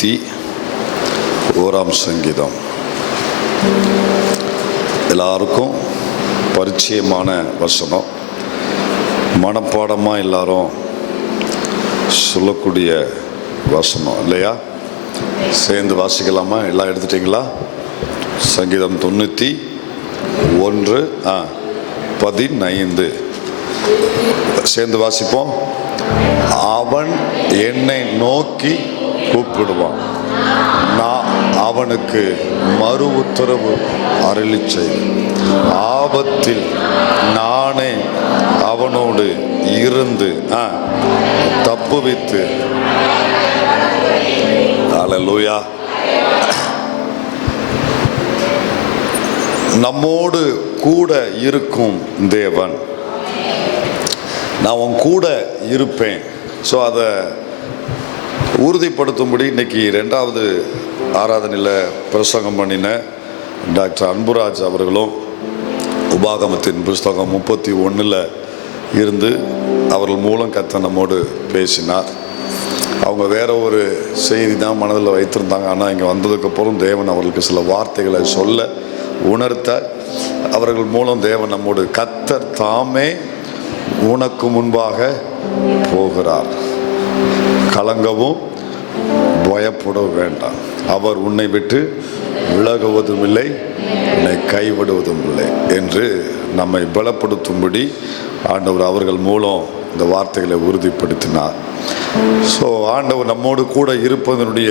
91 சங்கீதம். எல்லாருக்கும் பரிச்சயமான வசனம், மனப்பாடமாக எல்லாரும் சொல்லக்கூடிய வசனம் இல்லையா? சேர்ந்து வாசிக்கலாமா? எல்லாம் எடுத்துட்டீங்களா? சங்கீதம் 91:15 சேர்ந்து வாசிப்போம். அவன் என்னை நோக்கி கூப்பிடுவான், நான் அவனுக்கு மறு உத்தரவு அருளி செய்வேன். ஆபத்தில் நானே அவனோடு இருந்து தப்புவித்து. அல்லேலூயா. நம்மோடு கூட இருக்கும் தேவன், நான் உன் கூட இருப்பேன். ஸோ அதை உறுதிப்படுத்தும்படி இன்னைக்கு 2வது ஆராதனையில் பிரசங்கம் பண்ணின டாக்டர் அன்புராஜ் அவர்களும் உபாகமத்தின் புஸ்தகம் 31 இருந்து அவர்கள் மூலம் கர்த்தர் நம்மோடு பேசினார். அவங்க வேற ஒரு செய்தி தான் மனதில் வைத்திருந்தாங்க. ஆனால் இங்கே வந்ததுக்கப்புறம் தேவன் அவர்களுக்கு சில வார்த்தைகளை சொல்ல உணர்த்த, அவர்கள் மூலம் தேவன் நம்மோடு, கர்த்தர் தாமே உனக்கு முன்பாக போகிறார், கலங்கவும் பயப்பட வேண்டாம், அவர் உன்னை விட்டு விலகுவதும் இல்லை, உன்னை கைவிடுவதும் இல்லை என்று நம்மை பலப்படுத்தும்படி ஆண்டவர் அவர்கள் மூலம் இந்த வார்த்தைகளை உறுதிப்படுத்தினார். ஸோ ஆண்டவர் நம்மோடு கூட இருப்பதனுடைய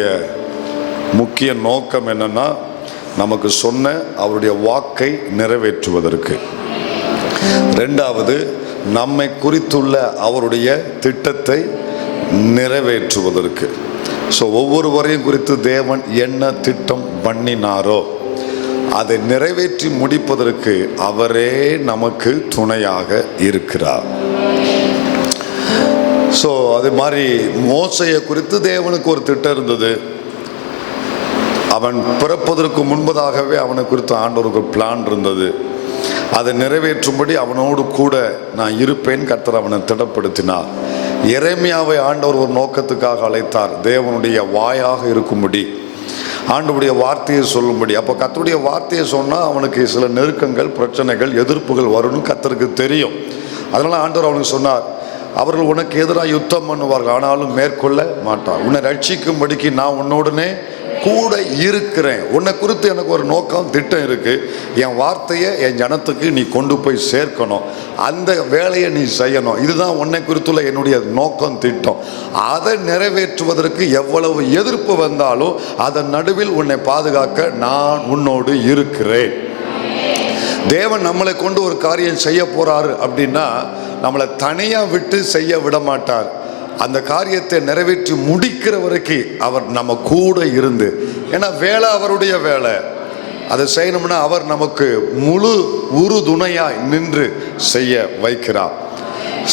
முக்கிய நோக்கம் என்னன்னா, நமக்கு சொன்ன அவருடைய வாக்கை நிறைவேற்றுவதற்கு. 2வது, நம்மை குறித்துள்ள அவருடைய திட்டத்தை நிறைவேற்றுவதற்கு. ஸோ ஒவ்வொருவரையும் குறித்து தேவன் என்ன திட்டம் பண்ணினாரோ அதை நிறைவேற்றி முடிப்பதற்கு அவரே நமக்கு துணையாக இருக்கிறார். ஸோ அது மாதிரி மோசையை குறித்து தேவனுக்கு ஒரு திட்டம் இருந்தது. அவன் பிறப்பதற்கு முன்பதாகவே அவனை குறித்து ஆண்டவருக்கு பிளான் இருந்தது. அதை நிறைவேற்றும்படி அவனோடு கூட நான் இருப்பேன் கர்த்தர் அவனை திடப்படுத்தினார். எரேமியாவை ஆண்டவர் ஒரு நோக்கத்துக்காக அழைத்தார், தேவனுடைய வாயாக இருக்கும்படி, ஆண்டவருடைய வார்த்தையை சொல்லும்படி. அப்போ கர்த்தருடைய வார்த்தையை சொன்னால் அவனுக்கு சில நெருக்கங்கள், பிரச்சனைகள், எதிர்ப்புகள் வரும்னு கர்த்தருக்கு தெரியும். அதனால் ஆண்டவர் அவனுக்கு சொன்னார், அவர்கள் உனக்கு எதிராக யுத்தம் பண்ணுவார்கள், ஆனாலும் மேற்கொள்ள மாட்டார். உன்னை ரட்சிக்கும்படிக்கு நான் உன்னோடனே கூட இருக்கிறேன். உன்னை குறித்து எனக்கு ஒரு நோக்கம், திட்டம் இருக்கு. என் வார்த்தையை என் ஜனத்துக்கு நீ கொண்டு போய் சேர்க்கணும், அந்த வேலையை நீ செய்யணும். இதுதான் உன்னை குறித்துள்ள என்னுடைய நோக்கம், திட்டம். அதை நிறைவேற்றுவதற்கு எவ்வளவு எதிர்ப்பு வந்தாலும் அதன் நடுவில் உன்னை பாதுகாக்க நான் உன்னோடு இருக்கிறேன். தேவன் நம்மளை கொண்டு ஒரு காரியம் செய்ய போறாரு அப்படின்னா நம்மளை தனியா விட்டு செய்ய விட மாட்டார். அந்த காரியத்தை நிறைவேற்றி முடிக்கிற வரைக்கும் அவர் நம்ம கூட இருந்து, ஏன்னா வேலை அவருடைய வேலை, அதை செய்யணும்னா அவர் நமக்கு முழு உறுதுணையாய் நின்று செய்ய வைக்கிறார்.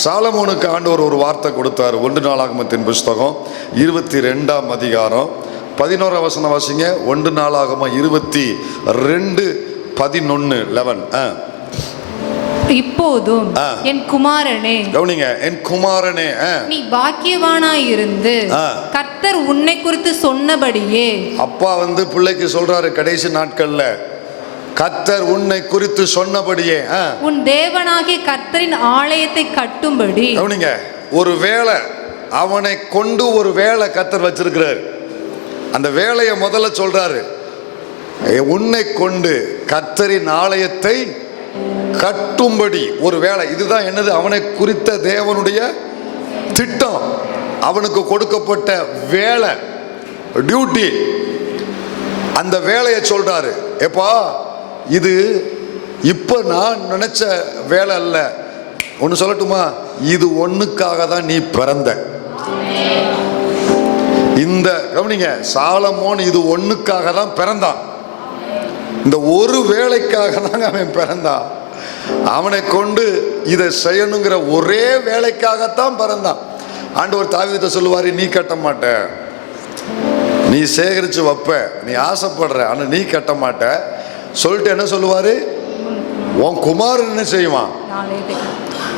சாலமோனுக்கு ஆண்டவர் ஒரு வார்த்தை கொடுத்தார். 1 நாளாகமத்தின் புஸ்தகம் 22ஆம் அதிகாரம் 11 வசனம் வாசிங்க. 1 நாளாகமம் 22:11. இப்போதும் என் குமாரனே, கவனிங்க, என் குமாரனே, நீ பாக்கியவானாய் இருந்து கர்த்தர் உன்னை குறித்து சொன்னபடியே. அப்பா பிள்ளைக்கு சொல்றாரு, கடைசி நாட்கள்ல கர்த்தர் உன்னை குறித்து சொன்னபடியே உன் தேவனாகிய கர்த்தரின் ஆலயத்தை கட்டும்படி. கவனிங்க, ஒரு வேலை, அவனை கொண்டு ஒரு வேலை கர்த்தர் வச்சிருக்கிறார். அந்த வேலையை முதல்ல சொல்றாரு, உன்னை கொண்டு கர்த்தரின் ஆலயத்தை கட்டும்படி ஒரு வேலை. இதுதான் என்னது? அவனை குறித்த தேவனுடைய திட்டம், அவனுக்கு கொடுக்கப்பட்ட வேலை, டியூட்டி. அந்த வேலையை சொல்றாரு. எப்பா, இது இப்ப நான் நினைச்ச வேலை அல்ல. ஒன்னு சொல்லட்டுமா? இது ஒண்ணுக்காக தான் நீ பிறந்த. இந்த கவனிங்க, சாலமோன் இது ஒண்ணுக்காக தான் பிறந்தான். இந்த ஒரு வேலைக்காக தான் அவன் பிறந்தான். அவனை கொண்டு இதை செய்யணுங்கிற ஒரே வேலைக்காகத்தான் பிறந்தான். ஆண்டவர் தாவீதை சொல்லுவாரு, நீ கட்ட மாட்ட, நீ சேகரிச்சு வைப்ப, நீ ஆசைப்படுற, ஆனா நீ கட்ட மாட்ட சொல்லிட்டு என்ன சொல்லுவாரு? உன் குமாரன் என்ன செய்வான்?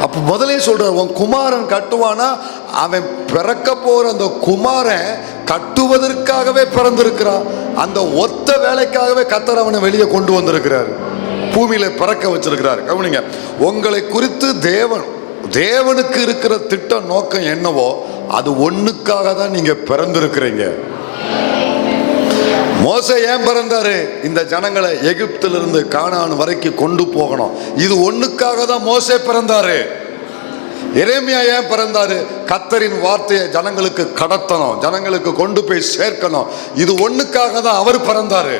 அப்ப முதலே சொல்ற, உன் குமாரன் கட்டுவானா, அவன் பிறக்க போற அந்த குமாரன் கட்டுவதற்காகவே பிறந்திருக்கிறான். அந்த ஒத்த வேலைக்காகவே கர்த்தர் அவனை வெளியே கொண்டு வந்திருக்கிறார், பூமியில பிறக்க வச்சிருக்கிறார். கவனிங்க, உங்களை குறித்து தேவனுக்கு இருக்கிற திட்டம் நோக்கம் என்னவோ அது ஒண்ணுக்காக தான் நீங்க பிறந்திருக்கிறீங்க. மோசே ஏன் பிறந்தாரு? இந்த ஜனங்களை எகிப்திலிருந்து கானான் வரைக்கும் கொண்டு போகணும். இது ஒண்ணுக்காக தான் மோசே பிறந்தாரு. எரேமியா ஏன் பிறந்தாரு? கர்த்தரின் வார்த்தையை ஜனங்களுக்கு கடத்தணும், ஜனங்களுக்கு கொண்டு போய் சேர்க்கணும். இது ஒண்ணுக்காக தான் அவர் பிறந்தாரு.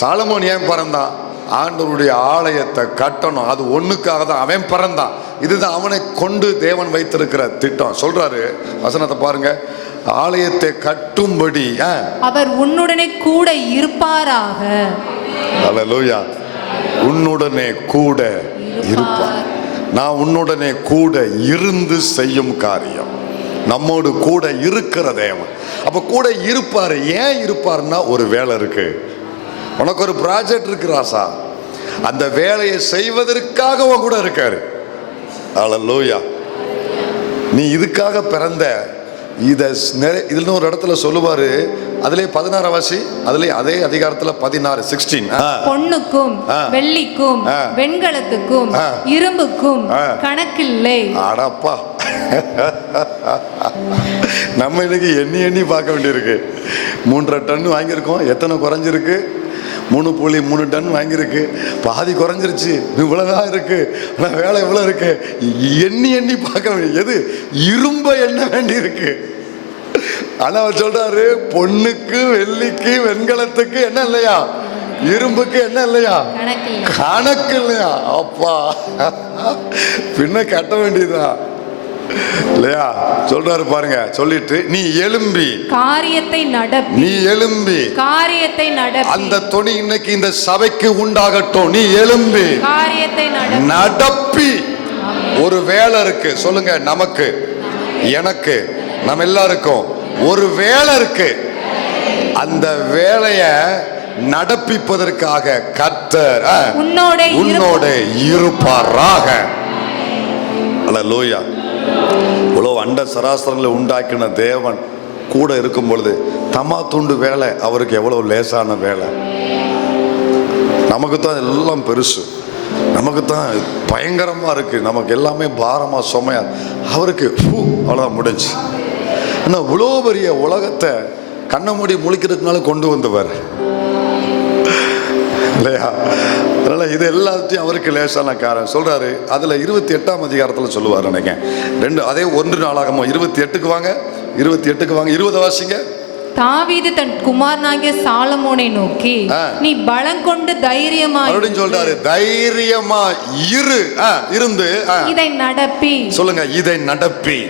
சாலமோன் ஏன் பிறந்தான்? ஆண்டவருடைய ஆலயத்தை கட்டணும். அது ஒண்ணுக்காக தான் அவன் பிறந்தான். இதுதான் அவனை கொண்டு தேவன் வைத்திருக்கிற திட்டம். சொல்றாரு, வசனத்தை பாருங்க, ஆலயத்தை கட்டும்படி அவர் உன்னுடனே கூட இருப்பாராக. அல்லேலூயா. உன்னுடனே கூட இருப்பார். நான் உன்னுடனே கூட இருந்து செய்யும் காரியம். நம்மோடு கூட இருக்கிற தேவன். அப்ப கூட இருப்பாரு. ஏன் இருப்பாருன்னா ஒரு வேலை இருக்கு, உனக்கு ஒரு ப்ராஜெக்ட் இருக்கு ராசா, அந்த வேலையை செய்வதற்காக உன் கூட இருக்காரு. அல்லேலூயா. நீ இதுக்காக பிறந்த. இதுல ஒரு இடத்துல சொல்லுவாரு, அதிலே 16 வாசி, அதிலே அதே அதிகாரத்துல 16 16, பொன்னுக்கும் வெள்ளிக்கும் வெண்கலத்துக்கும் இரும்புக்கும் கணக்கில்லை. அடப்பா, நம்ம இன்னைக்கு எண்ணி பார்க்க வேண்டியிருக்கு. 3.5 டன் வாங்கியிருக்கோம், எத்தனை குறைஞ்சிருக்கு? 3.3 டன் வாங்கியிருக்கு, பாதி குறைஞ்சிருச்சு, இவ்வளவுதான் இருக்கு. ஆனால் வேலை இவ்வளவு இருக்கு. எண்ணி பார்க்க வேண்டிய எது? இரும்பை எண்ண வேண்டி இருக்கு. ஆனா அவர் சொல்றாரு, பொண்ணுக்கு வெள்ளிக்கு வெண்கலத்துக்கு என்ன இல்லையா, இரும்புக்கு என்ன இல்லையா, கணக்கு இல்லையா. அப்பா, பின்ன கட்ட வேண்டியதுதான் இல்லையா? சொல்றாரு பாருங்க. சொல்லிட்டு நீ எழும்பி காரியத்தை நடப்பி, நீ எழும்பி காரியத்தை நடப்பி. அந்த துணி இன்னைக்கு இந்த சபைக்கு உண்டாகட்டும். நீ எழும்பி காரியத்தை நடப்பி. ஒரு வேலை இருக்கு. சொல்லுங்க, நமக்கு, எனக்கு, நம்ம எல்லாருக்கும் ஒரு வேலை இருக்கு. அந்த வேலைய நடப்பிப்பதற்காக கர்த்தர் உன்னோட இருப்பாராக. அல்லேலூயா. இவ்வளோ அண்ட சராசரங்களை உண்டாக்கின தேவன் கூட இருக்கும் பொழுது தமா துண்டு வேலை அவருக்கு எவ்வளவு லேசான வேலை. நமக்கு தான் எல்லாம் பெருசு, நமக்கு தான் பயங்கரமா இருக்கு, நமக்கு எல்லாமே பாரமா சுமையா. அவருக்கு அவ்வளோதான் முடிஞ்சு. ஆனால் இவ்வளோ பெரிய உலகத்தை கண்ணை மூடி முழிக்கிறதுனால கொண்டு வந்தவர் இல்லையா? அதனால இது எல்லாத்தையும் அவருக்கு லேசான காரணம் சொல்றாரு. அதுல 28ஆம் அதிகாரத்துல சொல்லுவார் நினைக்கிறேன். 2 அதே 1 நாளாகமோ 28க்கு வாங்க, 28க்கு வாங்க, 20 வாசிங்க. தாவீது தன் குமாரனாகிய சாலமோனை நோக்கி, நீ பலம் கொண்டு தைரியமா அப்படின்னு சொல்றாரு. தைரியமா இருந்து இதை நடப்பி. சொல்லுங்க, இதை நடப்பி.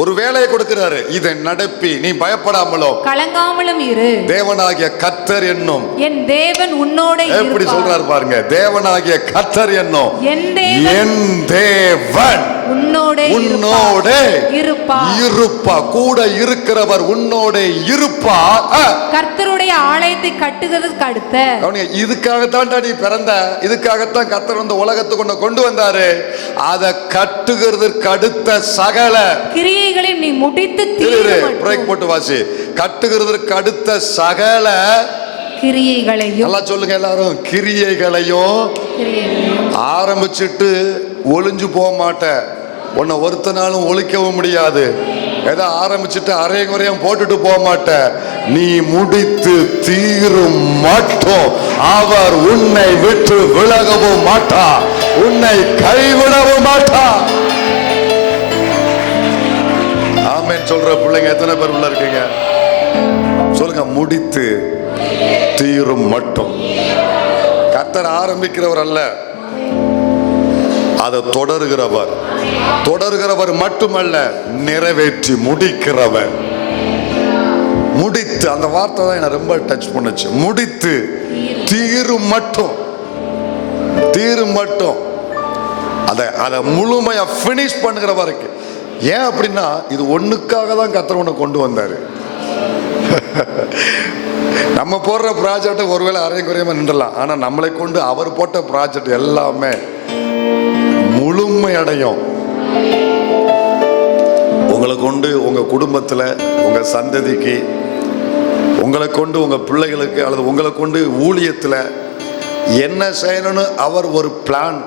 ஒரு வேலையை கொடுக்கிறாரு, இதை நடப்பி. நீ பயப்படாமலும் கலங்காமலும் இரு. தேவனாகிய கர்த்தர் என்னும் என் தேவன் உன்னோட எப்படி சொல்றாரு பாருங்க. தேவனாகிய கர்த்தர் என்னும் என் தேவன் உன்னோட இருப்பா. கூட இருக்கிறவர் உன்னோட இருப்பா. கர்த்தருடைய ஆலயத்தை கட்டுகிறதுக்கு அடுத்த இதுக்காகத்தான் நீ பிறந்த, இதுக்காகத்தான் கர்த்தர் இந்த உலகத்துக்கு கொண்டு வந்தாரு. அதை கட்டுகிறதுக்கு அடுத்த சகல கிரியைகளை நீ முடித்து பிரேக் போட்டு வாசி. கட்டுகிறதுக்கு அடுத்த சகல கிரியைகளையும், நல்லா சொல்லுங்க எல்லாரும், கிரியைகளையும் ஆரம்பிச்சுட்டு ஒளிஞ்சு போக மாட்டேன். உன்னை ஒருத்தனாலும் ஒழிக்கவும் முடியாது. எதை ஆரம்பிச்சுட்டு அரைய குறையும் போட்டுட்டு போக மாட்டேன். நீ முடித்து தீரும் மட்டும் அவர் உன்னை விட்டு விலகவும் மாட்டா, உன்னை கைவிடவும் மாட்டா. ஆமென் சொல்ற பிள்ளைங்க எத்தனை பேர் உள்ள இருக்கீங்க? சொல்லுங்க, முடித்து தீரும் மட்டும். கர்த்தர் ஆரம்பிக்கிறவர் அல்ல, அதை தொடர்கிறவர் மட்டுமல்ல, நிறைவேற்றி முடிக்கிறவர். முடித்து, அந்த வார்த்தை தான் என்ன ரொம்ப டச் பண்ணுச்சு. முடித்து தீரும் மட்டும், அதை முழுமையா பினிஷ் பண்ணுகிற வரைக்கும். ஏன் அப்படின்னா, இது ஒண்ணுக்காக தான் கர்த்தர் உன்னை கொண்டு வந்தாரு. நம்ம போடுற ப்ராஜெக்ட் ஒருவேளை அரையும் குறையுமா நின்றலாம், ஆனா நம்மளை கொண்டு அவர் போட்ட ப்ராஜெக்ட் எல்லாமே மகிமை அடையும். உங்களை கொண்டு உங்க குடும்பத்தில், உங்க சந்ததிக்கு, உங்களை கொண்டு உங்க பிள்ளைகளுக்கு, அல்லது உங்களை கொண்டு ஊழியத்தில் என்ன செய்யணும்னு அவர் ஒரு பிளான்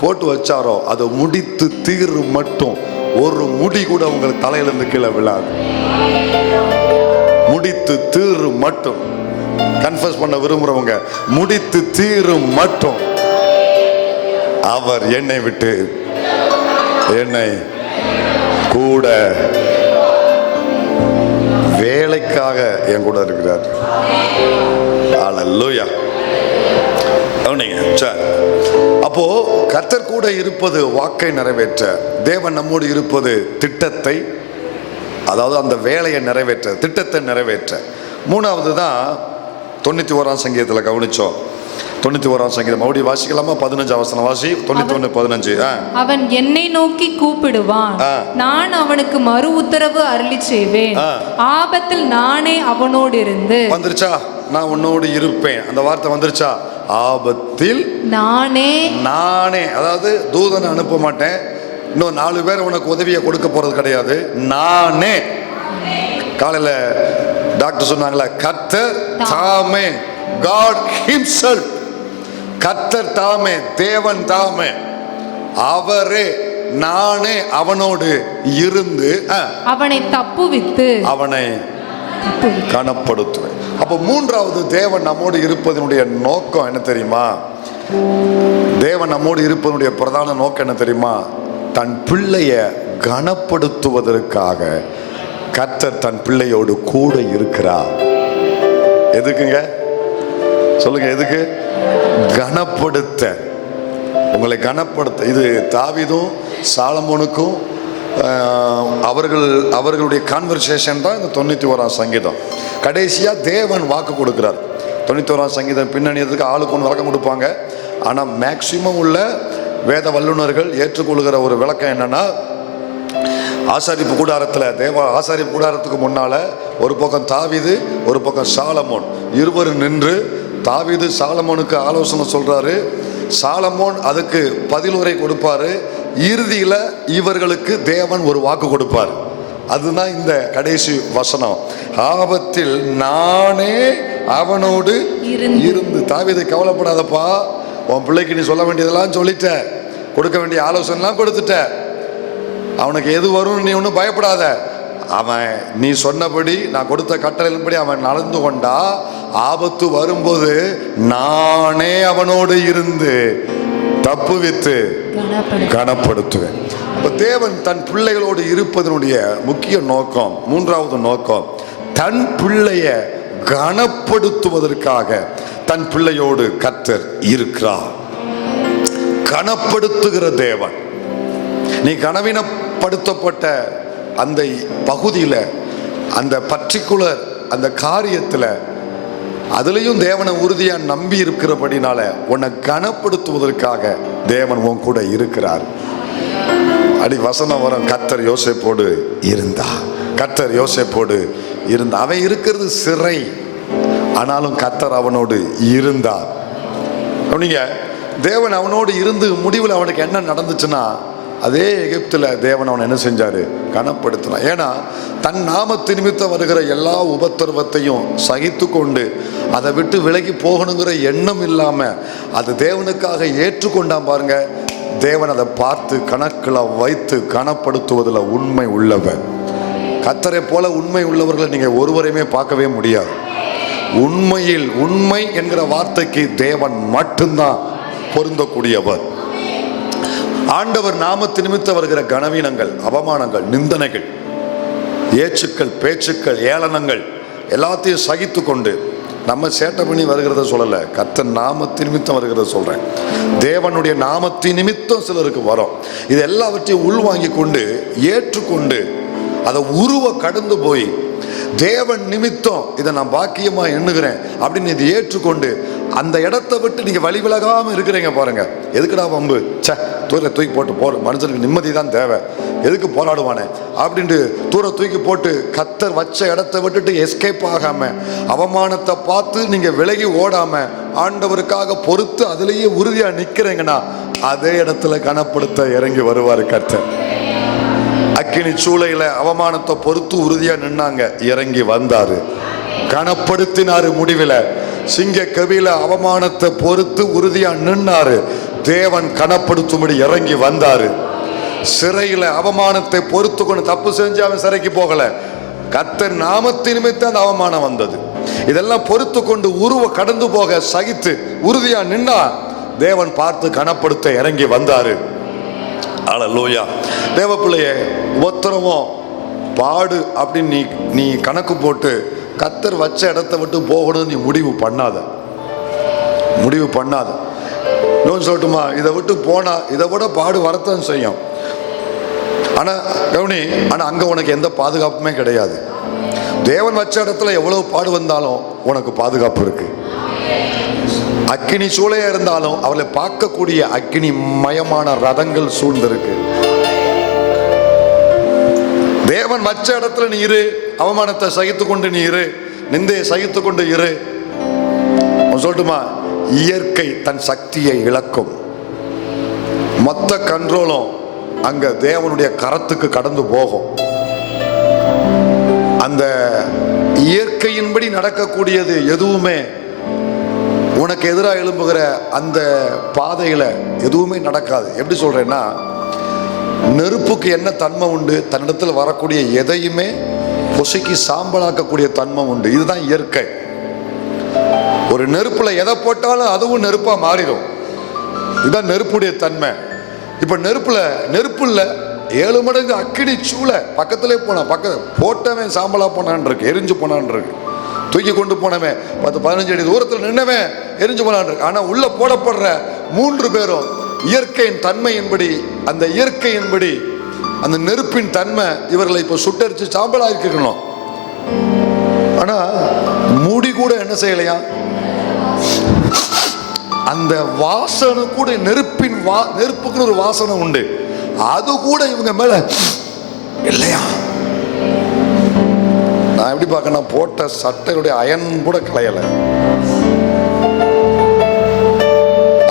போட்டு வச்சாரோ அதை முடித்து தீர்வு மட்டும் ஒரு முடி கூட உங்கள் தலையிலிருந்து கீழே விழாது. முடித்து தீர்வு மட்டும். கன்ஃபஸ் பண்ண விரும்புறவங்க, முடித்து தீர்வு மட்டும் அவர் என்னை விட்டு என்னை கூட வேலைக்காக என் கூட இருக்கிறார். அல்லேலூயா. சரி, அப்போ கர்த்தர் கூட இருப்பது வாக்கை நிறைவேற்ற, தேவன் நம்மோடு இருப்பது திட்டத்தை, அதாவது அந்த வேலையை நிறைவேற்ற, திட்டத்தை நிறைவேற்ற. மூணாவது தான் 91ஆம் சங்கீதத்தில் கவனிச்சோம். 91ஆம் சங்கீதம் மறுபடியும் வாசிக்கலாமா? 15ஆம் வசனம் வாசி. 91:15. அவன் என்னை நோக்கி கூப்பிடுவான், நான் அவனுக்கு மறு உத்தரவு அருளி செய்வேன். ஆபத்தில் நானே அவனோடு இருந்து. வந்துருச்சா? நான் உன்னோடு இருப்பேன். அந்த வார்த்தை வந்துருச்சா? ஆபத்தில் நானே. அதாவது தூதனை அனுப்ப மாட்டேன், இன்னும் 4 பேர் உனக்கு உதவியை கொடுக்க போறது கிடையாது, நானே. காலையில டாக்டர் சொன்னாங்களா, கர்த்தர் தாமே, God himself, கர்த்தர் தாமே, தேவன் தாமே, அவரே, நானே அவனோடு இருந்து அவனை தப்புவித்து அவனை கனப்படுத்துவேன். அப்போ மூன்றாவது தேவன் நம்மோடு இருப்பதனுடைய நோக்கம் என்ன தெரியுமா? தேவன் நம்மோடு இருப்பதனுடைய பிரதான நோக்கம் என்ன தெரியுமா? தன் பிள்ளைய கனப்படுத்துவதற்காக கர்த்தர் தன் பிள்ளையோடு கூட இருக்கிறார். எதுக்குங்க சொல்லுங்க? எதுக்கு? கனப்படுத்த, உங்களை கனப்படுத்த. இது தாவீதும் சாலமோனுக்கும் அவர்களுடைய கான்வர்சேஷன் தான் இந்த 91ஆம் சங்கீதம். கடைசியா தேவன் வாக்கு கொடுக்கிறார். 91ஆம் சங்கீதம் பின்னணியதுக்கு ஆளுக்கு ஒன்று விளக்கம் கொடுப்பாங்க. ஆனால் மேக்சிமம் உள்ள வேத வல்லுநர்கள் ஏற்றுக்கொள்கிற ஒரு விளக்கம் என்னன்னா, ஆசாரிப்பு கூடாரத்தில், ஆசாரிப்பு கூடாரத்துக்கு முன்னால ஒரு பக்கம் தாவீது, ஒரு பக்கம் சாலமோன், இருவரும் நின்று தாவீது சாலமோனுக்கு ஆலோசனை சொல்றாரு. சாலமோன் அதுக்கு பதிலுரை கொடுப்பாரு. இறுதியில இவர்களுக்கு தேவன் ஒரு வாக்கு கொடுப்பார். அதுதான் இந்த கடைசி வசனம். ஆபத்தில் நானே அவனோடு இருந்து. தாவீது, கவலைப்படாதப்பா, உன் பிள்ளைக்கு நீ சொல்ல வேண்டியதெல்லாம் சொல்லிட்ட, கொடுக்க வேண்டிய ஆலோசனைலாம் கொடுத்துட்ட, அவனுக்கு எது வரும் நீ ஒன்றும் பயப்படாத. அவன் நீ சொன்னபடி, நான் கொடுத்த கட்டளையின்படி அவன் நடந்து கொண்டா, ஆபத்து வரும்போது நானே அவனோடு இருந்து தப்புவித்து கனப்படுத்துவேன். இப்ப தேவன் தன் பிள்ளைகளோடு இருப்பதனுடைய முக்கிய நோக்கம், மூன்றாவது நோக்கம், தன் பிள்ளைய கனப்படுத்துவதற்காக தன் பிள்ளையோடு கர்த்தர் இருக்கிறார். கனப்படுத்துகிற தேவன். நீ கனவீனப்படுத்தப்பட்ட அந்த பகுதியில், அந்த பர்டிகுலர் அந்த காரியத்தில், அதுலேயும் தேவனை உறுதியா நம்பி இருக்கிறபடினால உன்னை கனப்படுத்துவதற்காக தேவன் உன் கூட இருக்கிறார். அடி வசனம் வரும், கர்த்தர் யோசேப்போடு இருந்தா, கர்த்தர் யோசேப்போடு இருந்தா. அவன் இருக்கிறது சிறை, ஆனாலும் கர்த்தர் அவனோடு இருந்தார். நீங்க தேவன் அவனோடு இருந்து முடிவில் அவனுக்கு என்ன நடந்துச்சுன்னா, அதே எகிப்தில் தேவன் அவனை என்ன செஞ்சாரு? கனப்படுத்தினான். ஏன்னா தன் நாமத்து நிமித்தம் வருகிற எல்லா உபத்திரவத்தையும் சகித்து கொண்டு அதை விட்டு விலகி போகணுங்கிற எண்ணம் இல்லாம அது தேவனுக்காக ஏற்றுக்கொண்டான் பாருங்க. தேவன் அதை பார்த்து கணக்கில் வைத்து கனப்படுத்துவதில் உண்மை உள்ளவர். கர்த்தரை போல உண்மை உள்ளவர்களை நீங்க ஒருவரையுமே பார்க்கவே முடியாது. உண்மையில், உண்மை என்கிற வார்த்தைக்கு தேவன் மட்டும்தான் பொருந்தக்கூடியவர். ஆண்டவர் நாமத்து நிமித்தம் வருகிற கனவீனங்கள், அவமானங்கள், நிந்தனைகள், ஏச்சுக்கள், பேச்சுக்கள், ஏளனங்கள் எல்லாத்தையும் சகித்து கொண்டு, நம்ம சேட்டை பண்ணி வருகிறத சொல்லல, கர்த்தர் நாமத்து நிமித்தம் வருகிறத சொல்றேன். தேவனுடைய நாமத்தின் நிமித்தம் சிலருக்கு வரும். இது எல்லாவற்றையும் உள்வாங்கி கொண்டு ஏற்றுக்கொண்டு அதை உருவ கடந்து போய் தேவன் நிமித்தம் இதை நான் பாக்கியமா எண்ணுகிறேன் அப்படின்னு இதை ஏற்றுக்கொண்டு அந்த இடத்தை விட்டு நீங்க வழி விலகாம இருக்கிறீங்க பாருங்க. எதுக்குடா வம்பு, சே தூர தூக்கி போட்டு போற, மனுஷனுக்கு நிம்மதி தான் தேவை, எதுக்கு போராடுவானே அப்படின்ட்டு தூர தூக்கி போட்டு கர்த்தர் வச்ச இடத்தை விட்டுட்டு எஸ்கேப் ஆகாம, அவமானத்தை பார்த்து நீங்க விலகி ஓடாம ஆண்டவருக்காக பொறுத்து அதிலேயே உறுதியா நிக்கிறீங்கன்னா அதே இடத்துல கனப்படுத்த இறங்கி வருவார் கர்த்தர். அக்கினி சூளையில அவமானத்தை பொறுத்து உறுதியா நின்னாங்க, இறங்கி வந்தாரு, கனப்படுத்தினாரு. முடிவில் சிங்க கவியில அவமானத்தை பொறுத்து உறுதியா நின்னாரு, தேவன் கனப்படுத்தும்படி இறங்கி வந்தாரு. சிறையில அவமானத்தை பொறுத்து கொண்டு தப்பு செஞ்சு அவன் சிறைக்கு போகல, கர்த்தர் நாமத்தின் நிமித்தம் அந்த அவமானம் வந்தது. இதெல்லாம் பொறுத்து கொண்டு உருவ கடந்து போக சகித்து உறுதியா நின்னா தேவன் பார்த்து கனப்படுத்த இறங்கி வந்தாரு. அல்லேலூயா. தேவ பிள்ளையே, உபத்திரவம் பாடு அப்படின்னு நீ கணக்கு போட்டு கர்த்தர் வச்ச இடத்தை விட்டு போகணும்னு நீ முடிவு பண்ணாத. இன்னொன்று சொல்லட்டுமா, இதை விட்டு போனா இதை விட பாடு வரத்தான் செய்யும். ஆனா கவனி, ஆனா அங்க உனக்கு எந்த பாதுகாப்புமே கிடையாது. தேவன் வச்ச இடத்துல எவ்வளவு பாடு வந்தாலும் உனக்கு பாதுகாப்பு இருக்கு. அக்கினி சூளையா இருந்தாலும் அவளை பார்க்கக்கூடிய அக்கினி மயமான ரதங்கள் சூழ்ந்திருக்கு. தேவன் வச்ச இடத்துல நீ இரு, அவமானத்தை சகித்து கொண்டு நீ இரு, நிந்தையை சகித்து கொண்டு இரு. சொல்லட்டுமா, இயற்கை தன் சக்தியை இழக்கும். மொத்த கண்ட்ரோலும் அங்க தேவனுடைய கரத்துக்கு கடந்து போகும். அந்த இயற்கையின்படி நடக்கக்கூடியது எதுவுமே உனக்கு எதிராக எழும்புகிற அந்த பாதையில எதுவுமே நடக்காது. எப்படி சொல்றேன்னா, நெருப்புக்கு என்ன தன்மை உண்டு? தன்னிடத்தில் வரக்கூடிய எதையுமே பொசுக்கி சாம்பலாக்கக்கூடிய தன்மை உண்டு. இதுதான் இயற்கை. ஒரு நெருப்புல எதை போட்டாலும் அதுவும் நெருப்பா மாறிடும். இதுதான் நெருப்புடைய தன்மை. இப்ப நெருப்புல 7 மடங்கு அக்கினி சூளை பக்கத்திலே போட்டவன் சாம்பலா போனான் இருக்கு, எரிஞ்சு போனான் இருக்கு. தூக்கி கொண்டு போனவன் 10-15 அடி தூரத்தில் நின்னவன் எரிஞ்சு போனான் இருக்கு. ஆனா உள்ள போடப்படுற 3 பேரும் இயற்கையின் தன்மையின்படி, அந்த இயற்கையின்படி அந்த நெருப்பின் தன்மை இவர்களை இப்ப சுட்டரிச்சு சாம்பலா இருக்கணும். ஆனா மூடி கூட என்ன செய்யலையா? அந்த வாசனை கூட நெருப்புக்குன்னு ஒரு வாசனை உண்டு, அது கூட இவங்க மேல இல்லையா? நான் எப்படி பார்க்கணும், போட்ட சட்டையுடைய அயன் கூட களையல.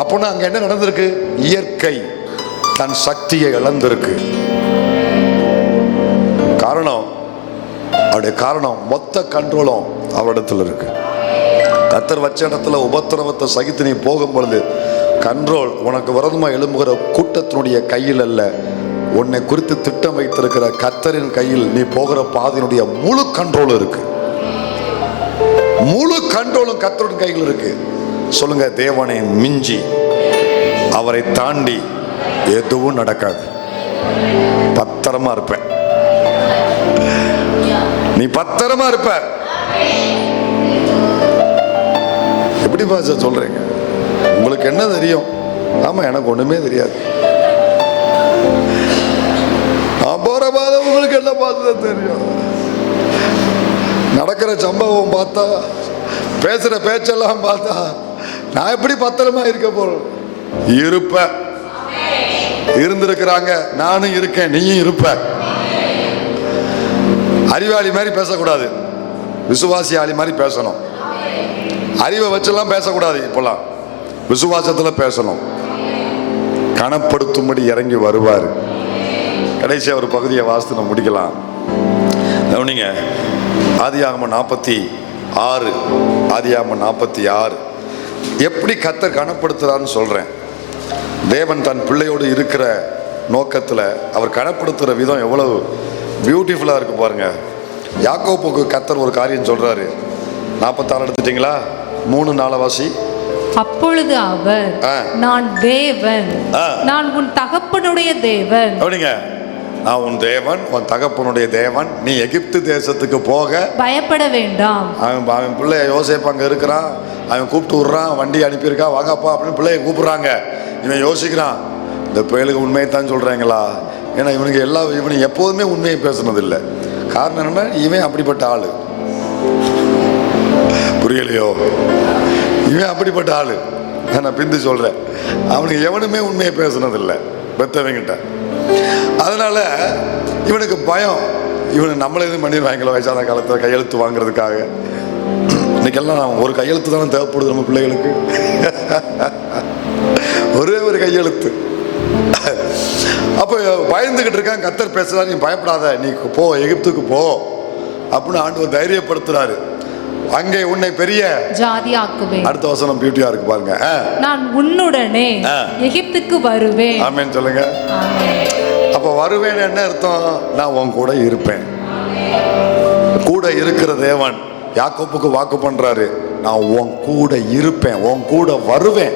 அப்போனா அங்க என்ன நடந்திருக்கு? இயற்கை தன் சக்தியை இழந்திருக்கு. காரணம் மொத்த கண்ட்ரோலும் அவரிடத்துல இருக்கு. கர்த்தர் வச்ச இடத்துல உபத்திரவத்தை சகித்து நீ போகும் பொழுது கண்ட்ரோல் உனக்கு விரோதமா எழும்புகிற கூட்டத்தினுடைய கையில் அல்ல, உன்னை குறித்து திட்டம் வைத்திருக்கிற கர்த்தரின் கையில் நீ போகிற பாதையினுடைய முழு கண்ட்ரோல் இருக்கு. முழு கண்ட்ரோலும் கர்த்தரின் கையில் இருக்கு. சொல்லுங்க, தேவனை மிஞ்சி அவரை தாண்டி எதுவும் நடக்காது. பத்திரமா இருப்ப, நீ பத்திரமா இருப்ப. எப்படி பாச சொல்றீங்க? உங்களுக்கு என்ன தெரியும்? ஆமா, எனக்கு ஒண்ணுமே தெரியாது. நான் போற பாதை உங்களுக்கு என்ன பார்த்து தெரியும்? நடக்கிற சம்பவம் பார்த்தா, பேசுற பேச்செல்லாம் பார்த்தா நான் எப்படி பத்திரமா இருக்க போறேன்? இருப்ப, இருந்திருக்கிறாங்க, நானும் இருக்கேன், நீயும் இருப்ப. அறிவாளி மாதிரி பேசக்கூடாது, விசுவாசி ஆளி மாதிரி பேசணும். அறிவை வச்செல்லாம் பேசக்கூடாது. இப்பெல்லாம் விசுவாசத்துல பேசணும். கனப்படுத்தும்படி இறங்கி வருவார். கடைசியா ஒரு பகுதியை வாசித்து நம்ம முடிக்கலாம். கவனிங்க, ஆதியாகமம் 46, ஆதியாகமம் 46 எப்படி கர்த்தர் கனப்படுத்துறான்னு சொல்றேன். தேவன் தன் பிள்ளையோடு இருக்கிற நோக்கத்துல அவர் கனப்படுத்துற விதம் எவ்வளவு பியூட்டிஃபுல்லா இருக்கு பாருங்க. யாக்கோபுக்கு கர்த்தர் ஒரு காரியம் சொல்றாரு. 46 எடுத்துட்டீங்களா? 3-4 வாசி. அப்பொழுது அவர், நான் தேவன், நான் உன் தகப்பனுடைய தேவன். அப்படிங்க, நான் உன் தேவன், உன் தகப்பனுடைய தேவன். நீ எகிப்து தேசத்துக்கு போக பயப்பட வேண்டாம். அவன் பிள்ளைய யோசேப்பு அங்க இருக்கிறான், அவன் கூப்பிட்டு விடுறான், வண்டி அனுப்பியிருக்கான், வாங்கப்பா அப்படின்னு பிள்ளைய கூப்பிடுறாங்க. இவன் யோசிக்கிறான், இந்த பிள்ளைகளுக்கு உண்மையை தான் சொல்றாங்களா? ஏன்னா இவனுக்கு எப்போதுமே உண்மையை பேசுனது இல்லை. காரணம் என்னன்னா, இவன் அப்படிப்பட்ட ஆளு. புரியலையோ? இவன் அப்படிப்பட்ட ஆளு. நான் பிந்து சொல்றேன், அவனுக்கு எவனுமே உண்மையை பேசுனதில்லை பெத்தவங்கிட்ட. அதனால இவனுக்கு பயம், இவனு நம்மள எதுவும் பண்ணிடுவாங்களோ வயசான காலத்தில் கையெழுத்து வாங்குறதுக்காக. இன்னைக்கெல்லாம் ஒரு கையெழுத்து தானே தேவைப்படுது நம்ம பிள்ளைகளுக்கு. ஒரே ஒரு கையெழுத்து. அப்போ பயந்துகிட்டு இருக்கான். கர்த்தர் பேசுறாரு, நீ பயப்படாத, நீ போ, எகிப்துக்கு போ அப்படின்னு ஆண்டவர் தைரியப்படுத்துறாரு. அங்கே உன்னை பெரிய ஜாதியாக்குவேன். அடுத்த வசனம் பியூட்டியா இருக்கு பாருங்க. நான் உன்னுடனே எகிப்துக்கு வருவேன். ஆமென் சொல்லுங்க. அப்ப வருவேன் என்ன அர்த்தம்? நான் உன் கூட இருப்பேன். கூட இருக்கிற தேவன் யாக்கோப்புக்கு வாக்கு பண்றாரு, நான் உன் கூட இருப்பேன், உன் கூட வருவேன்,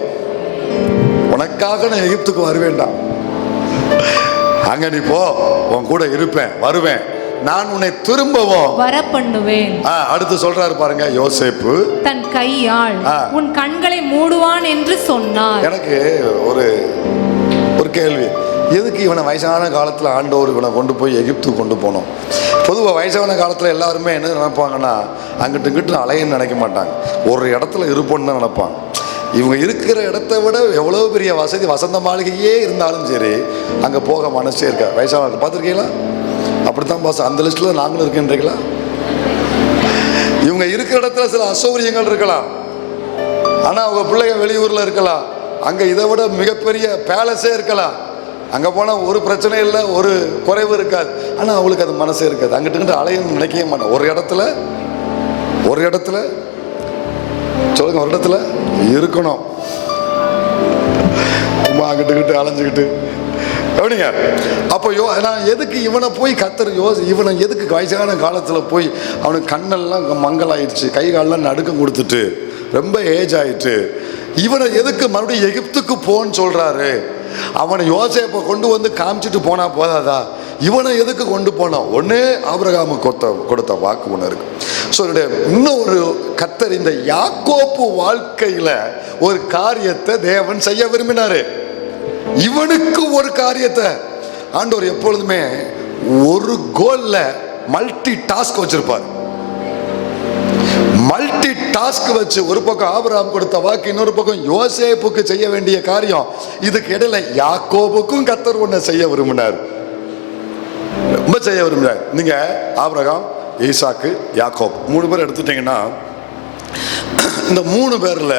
உனக்காக நான் எகிப்துக்கு வருவேன்டா, அங்க நீ போ, உன் கூட இருப்பேன், வருவேன், நான் உன்னை திரும்பவும் வர பண்ணுவேன். அடுத்து சொல்றாரு பாருங்க, யோசேப்பு தன் கையால் உன் கண்களை மூடுவான் என்று சொன்னார். எனக்கு ஒரு கேள்வி, எதுக்கு இவனை வயசான காலத்துல ஆண்டவர் இவனை கொண்டு போய் எகிப்துக்கு கொண்டு போனோம்? பொதுவாக வயசான காலத்துல எல்லாருமே என்ன நினைப்பாங்கன்னா, அங்கிட்டு இங்கிட்டு அலையன்னு நினைக்க மாட்டாங்க, ஒரு இடத்துல இருப்போன்னு தான் நினைப்பாங்க. இவங்க இருக்கிற இடத்த விட எவ்வளோ பெரிய வசதி, வசந்த மாளிகையே இருந்தாலும் சரி அங்கே போக மனசே இருக்கா. வயசான பார்த்துருக்கீங்களா? அப்படித்தான் பாஸ், அந்த லிஸ்ட்டில் நாங்களும் இருக்கேன்றீங்களா? இவங்க இருக்கிற இடத்துல சில அசௌகரியங்கள் இருக்கலாம், ஆனால் அவங்க பிள்ளைங்க வெளியூரில் இருக்கலாம், அங்கே இதை விட மிகப்பெரிய பேலஸே இருக்கலாம், அங்கே போனால் ஒரு பிரச்சனை இல்லை, ஒரு குறைவு இருக்காது, ஆனால் அவங்களுக்கு அது மனசே இருக்காது, அங்கிட்டு அலையன்னு நினைக்கவே மாட்டேன். ஒரு இடத்துல சொல்லுங்க, ஒரு இடத்துல இருக்கணும், அங்கிட்டு அலைஞ்சுக்கிட்டு எப்படிங்க? அப்போ நான் எதுக்கு இவனை போய் கத்தர் இவனை எதுக்கு வயசான காலத்தில் போய் அவனுக்கு கண்ணெல்லாம் மங்கலாயிடுச்சு, கை காலெல்லாம் நடுக்கம் கொடுத்துட்டு ரொம்ப ஏஜ் ஆயிட்டு, இவனை எதுக்கு மறுபடியும் எகிப்துக்கு போன்னு சொல்றாரு? அவனை யோசேப்பை கொண்டு வந்து காமிச்சிட்டு போனா போதாதா? இவனை எதுக்கு கொண்டு போனோம்? ஒன்று ஆபிரகாமுக்கு கொடுத்த வாக்கு ஒன்று இருக்கு. ஸோ இன்னும் ஒரு கர்த்தர் இந்த யாக்கோப்பு வாழ்க்கையில ஒரு காரியத்தை தேவன் செய்ய விரும்பினாரு. இவனுக்கு ஒரு காரியத்தை ஆண்டவர் எப்பொழுதுமே ஒரு கோல்ல மல்டி டாஸ்க் வச்சிருப்பார். மல்டி டாஸ்க் வச்சு ஒரு பக்கம் ஆபிரகாம் கொடுத்த வாக்கு, இன்னொரு பக்கம் யோசேப்புக்கு செய்ய வேண்டிய காரியம், இதுக்கு இடையில யாக்கோபுக்கும் கர்த்தர் ஒன்றை செய்ய விரும்பினார், ரொம்ப செய்ய விரும்பினார். நீங்க ஆபிரகாம், ஈசாக்கு, யாக்கோப் 3 பேர் எடுத்துட்டீங்கன்னா, இந்த 3 பேர்ல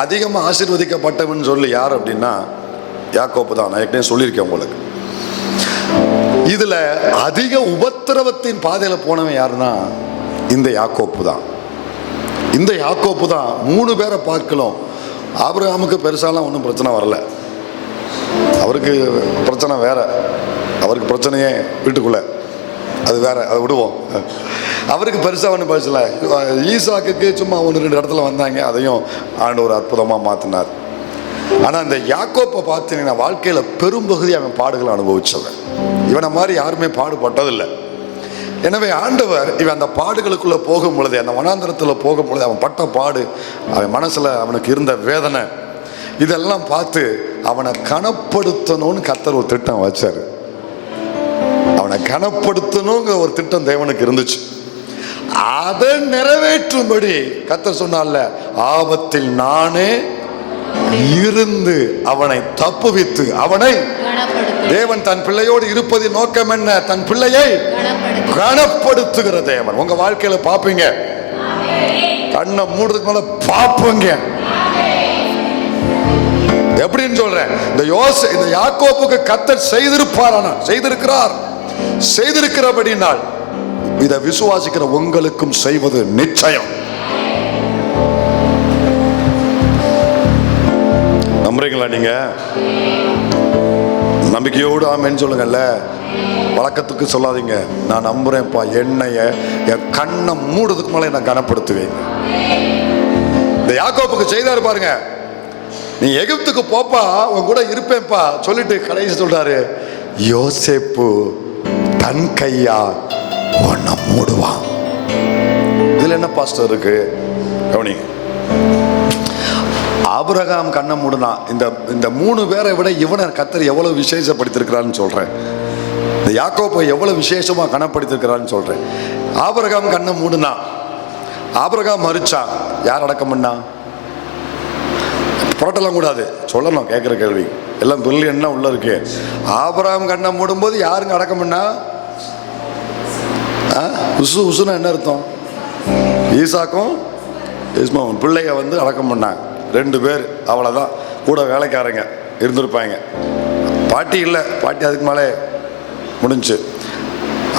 அதிகமாக ஆசீர்வதிக்கப்பட்டவன் சொல்லி யார் அப்படின்னா யாக்கோப்பு தான். நான் ஏற்கனவே சொல்லியிருக்கேன் உங்களுக்கு. இதுல அதிக உபத்திரவத்தின் பாதையில போனவன் யாருன்னா இந்த யாக்கோப்பு தான். இந்த யாக்கோப்பு தான் 3 பேரை பார்க்கலாம். ஆபிரகாமுக்கு பெருசாலாம் ஒன்றும் பிரச்சனை வரல, அவருக்கு பிரச்சனை வேற, அவருக்கு பிரச்சனையே வீட்டுக்குள்ள, அது வேற, அதை விடுவோம். அவருக்கு பெருசாக ஒன்றும் பேசல. ஈசாக்குக்கு சும்மா 1-2 இடத்துல வந்தாங்க, அதையும் ஆண்டவர் அற்புதமாக மாற்றினார். ஆனால் இந்த யாக்கோப்பை பார்த்தீங்கன்னா வாழ்க்கையில் பெரும்பகுதி அவன் பாடுகளை அனுபவிச்சவன். இவனை மாதிரி யாருமே பாடுபட்டதில்லை. எனவே ஆண்டவர் இவன் அந்த பாடுகளுக்குள்ளே போகும் பொழுது, அந்த வனாந்திரத்தில் போகும் பொழுது அவன் பட்ட பாடு, அவன் மனசில் அவனுக்கு இருந்த வேதனை, இதெல்லாம் பார்த்து அவனை கனப்படுத்தணும்னு கர்த்தர் ஒரு திட்டம் வச்சார். அவனை கனப்படுத்தணுங்கிற ஒரு திட்டம் தேவனுக்கு இருந்துச்சு. அதை நிறைவேற்றும்படி கர்த்தர் சொன்னார்ல, ஆபத்தில் நானே இருந்து அவனை தப்புவித்து, அவனை தேவன் தன் பிள்ளையோடு இருப்பதின் நோக்கம் என்ன? தன் பிள்ளையை கனப்படுத்துகிற தேவன். உங்க வாழ்க்கையில பாப்பீங்க, கண்ணை மூடுறதுக்கு மேல பாப்பீங்க. எப்படின்னு சொல்றேன், இந்த யாக்கோப்புக்கு கர்த்தர் செய்திருக்கிறபடினால் இதை விசுவாசிக்கிற உங்களுக்கும் செய்வது நிச்சயம். நம்புறீங்களா? நீங்க நம்பிக்கையோடு ஆமென்னு சொல்லுங்கல்ல, வழக்கத்துக்கு சொல்லாதீங்க. நான் நம்புறேன்ப்பா, என்னைய என் கண்ணை மூடுறதுக்கு மேல நான் கனப்படுத்துவேன். இந்த யாக்கோப்புக்கு செய்தாரு பாருங்க, நீ எகிப்துக்கு போப்பா, உன் கூட இருப்பேன்ப்பா சொல்லிட்டு கடைசி சொல்றாரு, யோசேப்பு தன் கையா உன்னை மூடுவான். இதுல என்ன பாஸ்டர் இருக்கு கவனிங்க. ஆபிரகாம் கண்ணை மூடுனா, இந்த 3 பேரை விட இவனை கர்த்தர் எவ்வளவு விசேஷப்படுத்திருக்கிறான்னு சொல்றேன். இந்த யாக்கோப்பை எவ்வளவு விசேஷமா கனப்படுத்திருக்கிறான்னு சொல்றேன். ஆபிரகாம் கண்ணை மூடுனா, ஆபிரகாம் மரிச்சான், யார் அடக்கம் பண்ணா? புரட்டலாம் கூடாது, சொல்லணும், கேட்குற கேள்வி எல்லாம் பில்லியன்னா உள்ள இருக்கு. ஆபிரகாம் கண்ணை மூடும்போது யாருங்க அடக்கம் பண்ணா? உசுனா என்ன அர்த்தம்? ஈசாக்கும் இஸ்மாவும் பிள்ளைய வந்து அடக்கம் பண்ணாங்க. 2 பேர் அவ்வளோதான், கூட வேலைக்காரங்க இருந்திருப்பாங்க. பாட்டி இல்லை, பாட்டி அதுக்கு மேலே முடிஞ்சு.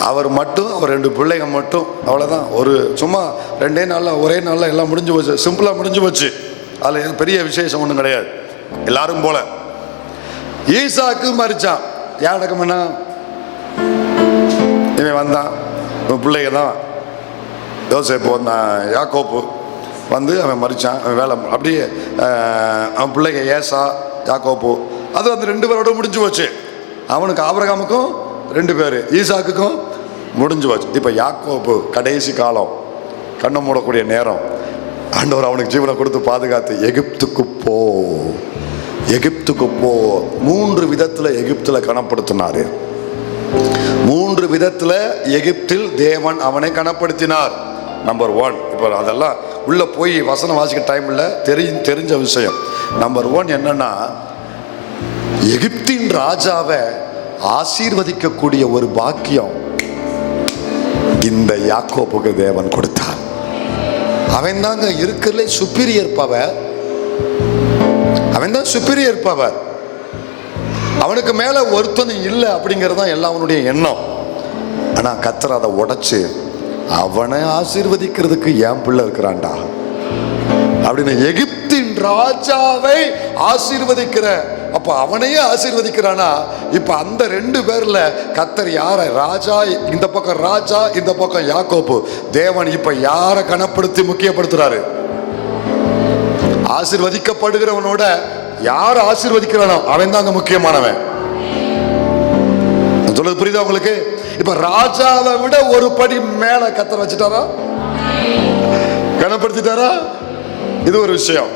அவர் மட்டும், அவர் 2 பிள்ளைங்க மட்டும், அவ்வளோதான். ஒரு சும்மா 2 நாளில் ஒரே நாளில் எல்லாம் முடிஞ்சு போச்சு, சிம்பிளாக முடிஞ்சு போச்சு. அதில் பெரிய விசேஷம் ஒன்றும் கிடையாது, எல்லாரும் போல. ஈசாக்கு மரிச்சான். யார் அடக்கம் பண்ணா? இவன் வந்தான், இவன் பிள்ளைங்க தான். யோசேப்பு வந்தான், யாக்கோப்பு வந்து அவன் மரிச்சான். அவன் வேலை அப்படியே அவன் பிள்ளைங்க ஏசா, யாக்கோப்பு, அது வந்து 2 பேரோட முடிஞ்சு போச்சு. அவனுக்கு ஆபிரகாமுக்கும் 2 பேர், ஈசாக்குக்கும் முடிஞ்சு போச்சு. இப்போ யாக்கோப்பு கடைசி காலம், கண்ணை மூடக்கூடிய நேரம், ஆண்டவர் அவனுக்கு ஜீவனை கொடுத்து பாதுகாத்து எகிப்துக்கு போ, எகிப்துக்கு போ. 3 விதத்தில் எகிப்தில் கனப்படுத்தினார். 3 விதத்தில் எகிப்தில் தேவன் அவனை கனப்படுத்தினார். நம்பர் 1, இப்போ அதெல்லாம் உள்ள போய் வசனம் வாசிக்க டைம் இல்லை, தெரிஞ்ச விஷயம். நம்பர் 1 என்னன்னா, எகிப்தின் ராஜாவை ஆசீர்வதிக்கக்கூடிய ஒரு பாக்கியம் இந்த யாக்கோப்புக்கு தேவன் கொடுத்தார். அவன் தாங்க இருக்கிறதுல சுப்பீரியர் பவர், அவன் தான் சுப்பீரியர் பவர். அவனுக்கு மேல ஒருத்தனும் இல்லை அப்படிங்கிறது தான் எல்லாம் அவனுடைய எண்ணம். ஆனா கர்த்தர் அதை உடைச்சு அவனை ஆசீர்வதிக்கிறதுக்கு என் பிள்ளை இருக்கிறான்டா அப்படின்னு எகிப்தின் ராஜாவை ஆசீர்வதிக்கிற. அப்ப அவனையே ஆசீர்வதிக்கிறானா? இப்ப அந்த 2 பேர்ல கர்த்தர் யார? ராஜா இந்த பக்கம், ராஜா இந்த பக்கம் யாக்கோப்பு. தேவன் இப்ப யாரை கனப்படுத்தி முக்கியப்படுத்துறாரு? ஆசீர்வதிக்கப்படுகிறவனோட யார் ஆசீர்வதிக்கிறானோ அவன் தான் அங்க முக்கியமானவன். சொல்றது புரியுதா உங்களுக்கு? இப்ப ராஜாவை விட ஒரு படி மேல கர்த்தர் வச்சுட்டாரா? கனப்படுத்திட்டாரா? இது ஒரு விஷயம்.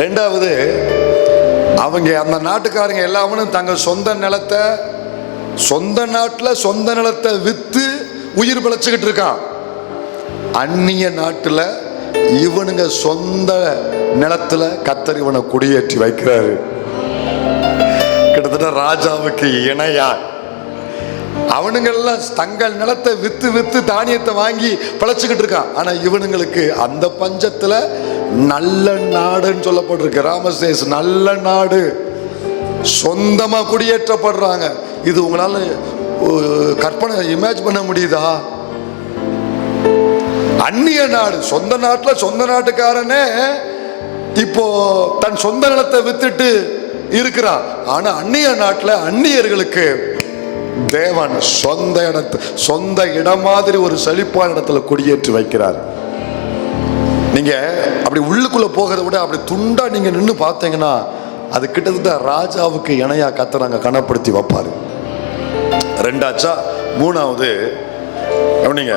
2வது, அவங்க அந்த நாட்டுக்காரங்க எல்லாரும் தங்க சொந்த நிலத்தை, சொந்த நாட்டில் சொந்த நிலத்தை வித்து உயிர் பிழைச்சுக்கிட்டு இருக்கான். அந்நிய நாட்டில் இவனுங்க சொந்த நிலத்துல கர்த்தர் இவனை குடியேற்றி வைக்கிறாரு. கிட்டத்தட்ட ராஜாவுக்கு இணையா. அவனுங்கெல்லாம் தங்கள் நிலத்தை வித்து வித்து தானியத்தை வாங்கி பிழைச்சுக்கிட்டு இருக்கான். ஆனா இவனுங்களுக்கு அந்த பஞ்சத்துல நல்ல நாடுன்னு சொல்லப்பட்டிருக்கு, ராமசேஸ், நல்ல நாடு, சொந்தமா குடியேற்றப்படுறாங்க. இது உங்களால கற்பனை இமேஜ் பண்ண முடியுதா? அந்நிய நாடு, சொந்த நாட்டுல சொந்த நாட்டுக்காரனே இப்போ தன் சொந்த நிலத்தை வித்துட்டு இருக்கிறான். ஆனா அந்நிய நாட்டுல அந்நியர்களுக்கு தேவன் சொந்த இடம் மாதிரி ஒரு செழிப்பான இடத்துல குடியேற்றி வைக்கிறார். நீங்க அப்படி உள்ளுக்குள்ள போகிறத விட அப்படி துண்டா நீங்க நின்று பார்த்தீங்கன்னா அது கிட்டத்தட்ட ராஜாவுக்கு இணையா கர்த்தர் அங்க கனப்படுத்தி வைப்பாரு. 2ஆச்சா? 3வது, நீங்க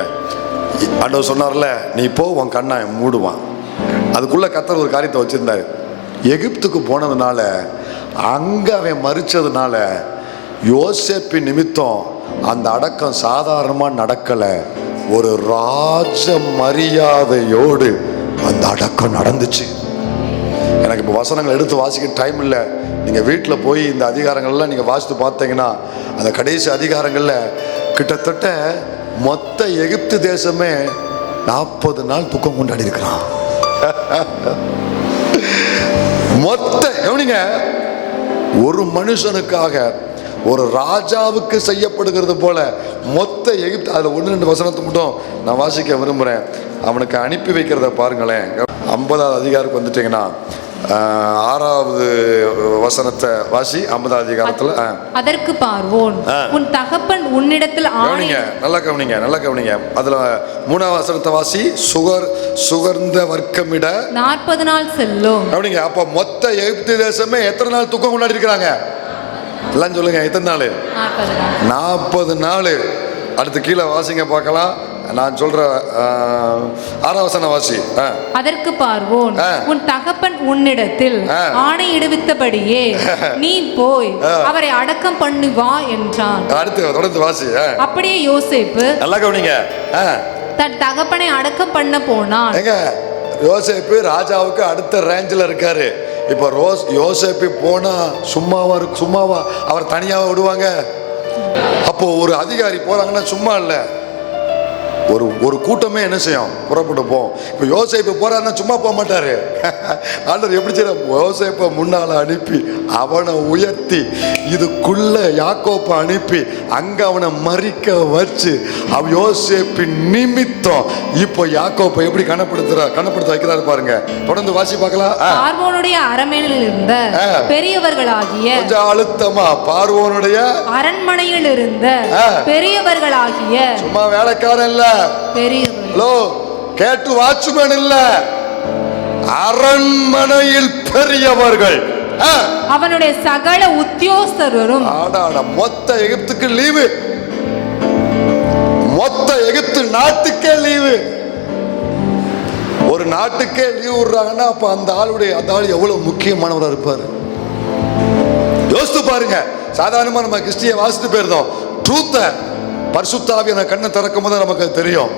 ஆண்டவர் சொன்னார்ல, நீ போ, உன் கண்ணை மூடுவான். அதுக்குள்ள கர்த்தர் ஒரு காரியத்தை வச்சிருந்தாரு. எகிப்துக்கு போனதுனால, அங்க அவன் மறிச்சதுனால, யோசேப்பின் நிமித்தம் அந்த அடக்கம் சாதாரணமா நடக்கல, ஒரு ராஜ மரியாதையோடு அந்த அடக்கம் நடந்துச்சு. எனக்கு இப்போ வசனங்கள் எடுத்து வாசிக்க டைம் இல்லை. நீங்க வீட்டில் போய் இந்த அதிகாரங்கள்லாம் நீங்க வாசித்து பார்த்தீங்கன்னா, அந்த கடைசி அதிகாரங்கள்ல கிட்டத்தட்ட மொத்த எகிப்து தேசமே 40 நாள் துக்கம் கொண்டாடி இருக்கிறான். மொத்த கவனிங்க, ஒரு மனுஷனுக்காக ஒரு ராஜாவுக்கு செய்யப்படுகிறது போல மொத்த எகிப்து. அதுல 1-2 வசனத்தை மட்டும் நான் வாசிக்க விரும்புறேன். அவனுக்கு அனுப்பி வைக்கிறத பாருங்களேன். 50வது அதிகாரத்துக்கு வந்துட்டீங்கன்னா 6வது வசனத்தை வாசி. 50வது அதிகாரத்துல, அதற்கு பார்வோன், உன் தகப்பன் உன்னிடத்தில் கவனிங்க, நல்லா கவனிங்க, நல்லா கவனிங்க. அதுல 3வது வசனத்தை வாசி. சுகர்ந்த வர்க்கமிட 40 நாள் செல்லும். கவனிங்க, அப்ப மொத்த எகிப்து தேசமே எத்தனை நாள் துக்கம் கொண்டாடி இருக்கிறாங்க? எல்லாம் சொல்லுங்க, எத்தனை நாள்? 40 நாள். அடுத்து கீழே வாசிங்க பார்க்கலாம். நான் சொல்ற 6வது வசனம் வாசி. அதற்கு பார்வோன், உன் தகப்பன் உன்னிடத்தில் ஆணையிடுவித்தபடியே நீ போய் அவரை அடக்கம் பண்ணி வா என்றான். அடுத்து தொடர்ந்து வாசி. அப்படியே யோசேப்பு, நல்லா கவனிங்க, தன் தகப்பனை அடக்கம் பண்ண போனான். யோசேப்பு ராஜாவுக்கு அடுத்த ரேஞ்சில் இருக்காரு. இப்ப யோசேப்பு போனா சும்மாவா அவர் தனியாக விடுவாங்க? அப்போ ஒரு அதிகாரி போறாங்கன்னா சும்மா இல்ல, ஒரு கூட்டமே என்ன செய்யும், புறப்பட்டு போவோம். இப்போ யோசேப்பு போறாருன்னா சும்மா போக மாட்டாரு. ஆண்டவர் எப்படி செய்ய, யோசேப்பை முன்னால அனுப்பி அவனை உயர்த்தி இதுக்குள்ள யாக்கோப்பை அனுப்பி அங்க அவனை மறிக்க வச்சு அவன் யோசேப்பின் நிமித்தம் இப்போ யாக்கோப்பை எப்படி கனப்படுத்த வைக்கிறாரு பாருங்க. தொடர்ந்து வாசி பார்க்கலாம். பார்வோனுடைய அரண்மனையில் இருந்த பெரியவர்களாகிய, கொஞ்சம் அழுத்தமா, பார்வோனுடைய அரண்மனையில் இருந்த பெரியவர்களாகிய, சும்மா வேலைக்காரன் இல்ல, பெரியவர்களோ கேட்டு வாட்ச்மேன் இல்ல, அரண்மனையில் பெரியவர்கள், அவனுடைய சகல உத்தியோகஸ்தரும். மொத்த எகிப்துக்கு லீவு, மொத்த எகிப்து நாட்டுக்கே லீவு. ஒரு நாட்டுக்கே லீவு விடுறாங்கன்னா அப்ப அந்த ஆள் எவ்வளவு முக்கியமானவரா இருப்பாரு யோசித்து பாருங்க. சாதாரணமா நம்ம கிறிஸ்டிய வாசித்து போயிருந்தோம். ட்ரூத்த பரிசுத்த ஆவியான கண்ணை திறக்கும் போது நமக்கு தெரியும்.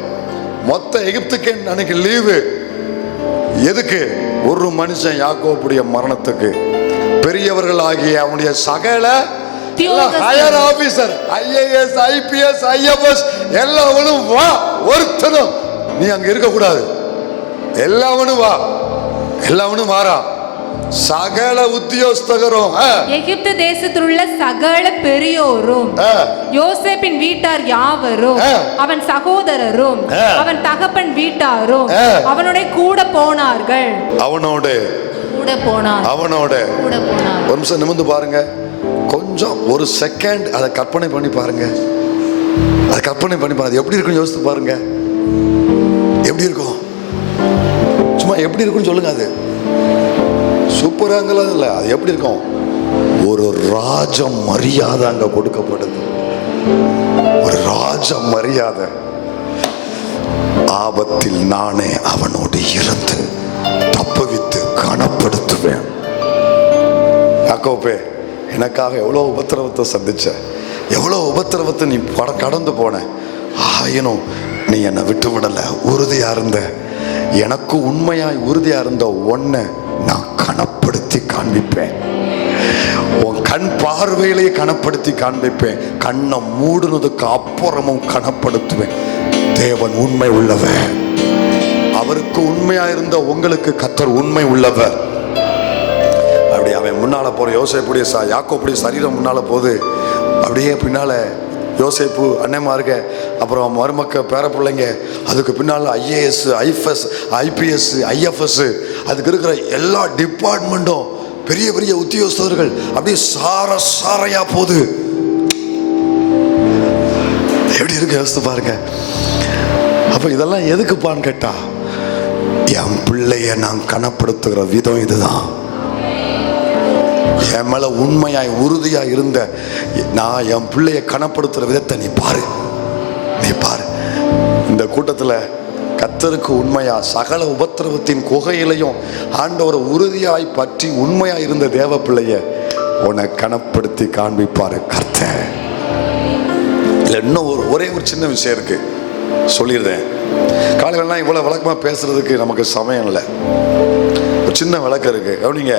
மொத்த எகிப்துக்கே அன்னைக்கு லீவு. எதுக்கு? ஒரு மனுஷன் யாக்கோபுடைய மரணத்துக்கு. பெரியவர்கள் ஆகிய அவனுடைய சகல higher officer, IAS, IPS, IFS எல்லாவனும் வா. ஒருத்தனும் நீ அங்க இருக்க கூடாது. எல்லாவனும் வா, எல்லாவனும் வாரா. சகல உத்தியோகஸ்தரும், எகிப்து தேசத்தில் உள்ள சகல பெரியோரும், யோசேப்பின் வீட்டார் யாவரும், அவன் சகோதரரும், அவன் தகப்பன் வீட்டாரும் அவனோட கூட போனார்கள். அவனோட ஒரு நிமிஷம் நிமிர்ந்து பாருங்க. கொஞ்சம் ஒரு செகண்ட் அதை கற்பனை பண்ணி பாருங்க. அதை கற்பனை பண்ணி பாருங்க. அது எப்படி இருக்கும் யோசித்து பாருங்க. எப்படி இருக்கும்? சும்மா எப்படி இருக்குன்னு சொல்லுங்க. அது சூப்பராங்கலாம் இல்லை, அது எப்படி இருக்கும்? ஒரு ராஜ மரியாதை அங்க கொடுக்கப்படுது. ஒரு ராஜ மரியாதை. ஆபத்தில் நானே அவனோடு இருந்து தப்புவித்து கனப்படுத்துவேன். யாக்கோபே, எனக்காக எவ்வளவு உபத்திரவத்தை சந்திச்ச, எவ்வளவு உபத்திரவத்தை நீ கடந்து போன. ஆயினும் நீ என்னை விட்டு விடல, உறுதியா இருந்த. எனக்கு உண்மையாய் உறுதியா இருந்த ஒன்ன நான் கனப்படுத்தி காண்பிப்பேன். உன் கண் பார்வையிலேயே கனப்படுத்தி காண்பிப்பேன். கண்ணை மூடுனதுக்கு அப்புறமும் கனப்படுத்துவேன். தேவன் உண்மை உள்ளவர். அவருக்கு உண்மையா இருந்த உங்களுக்கு கர்த்தர் உண்மை உள்ளவர். அப்படி அவன் முன்னால போற யோசேப்புடைய யாக்கோப்புடைய சரீரம் முன்னால போகுது. அப்படியே பின்னால யோசேப்பு அண்ணன்மாருங்க, அப்புறம் மருமக்க பேர பிள்ளைங்க, அதுக்கு பின்னால் IAS, IPS, IFS, அதுக்கு இருக்கிற எல்லா டிபார்ட்மெண்ட்டும் பெரிய பெரிய உத்தியோகஸ்தர்கள் அப்படியே சாரையா போகுது. எப்படி இருக்கு யோசித்து பாருங்க. அப்ப இதெல்லாம் எதுக்குப்பான்னு கேட்டா, என் பிள்ளைய நான் கனப்படுத்துகிற விதம் இதுதான். என் மேல உண்மையாய் உறுதியா இருந்த நான் என் பிள்ளைய கனப்படுத்துற விதத்தை நீ பாரு. இந்த கூட்டத்துல கர்த்தருக்கு உண்மையா சகல உபத்திரவத்தின் குகையிலையும் ஆண்டவரை உறுதியாய் பற்றி உண்மையா இருந்த தேவ பிள்ளைய உன்னை கனப்படுத்தி காண்பிப்பாரு கர்த்தர். இல்ல இன்னும் ஒரே ஒரு சின்ன விஷயம் இருக்கு, சொல்லிடுறேன். காலையிலலாம் இவ்வளவு விளக்கமா பேசுறதுக்கு நமக்கு சமயம் இல்லை. ஒரு சின்ன விளக்கம் இருக்கு, கவனிங்க.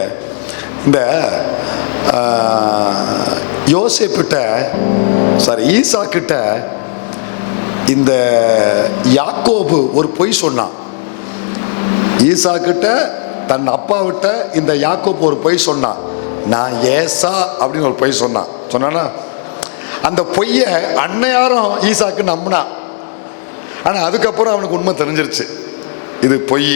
இந்த ஈசா கிட்ட இந்த யாக்கோபு ஒரு பொய் சொன்னான். ஈசா கிட்ட தன் அப்பா விட்ட இந்த யாக்கோபு ஒரு பொய் சொன்னான். நான் ஏசா அப்படின்னு ஒரு பொய் சொன்னானா, அந்த பொய்ய அன்னையாரும் ஈசாக்கு நம்பினா. ஆனா அதுக்கப்புறம் அவனுக்கு உண்மை தெரிஞ்சிருச்சு. இது பொய்,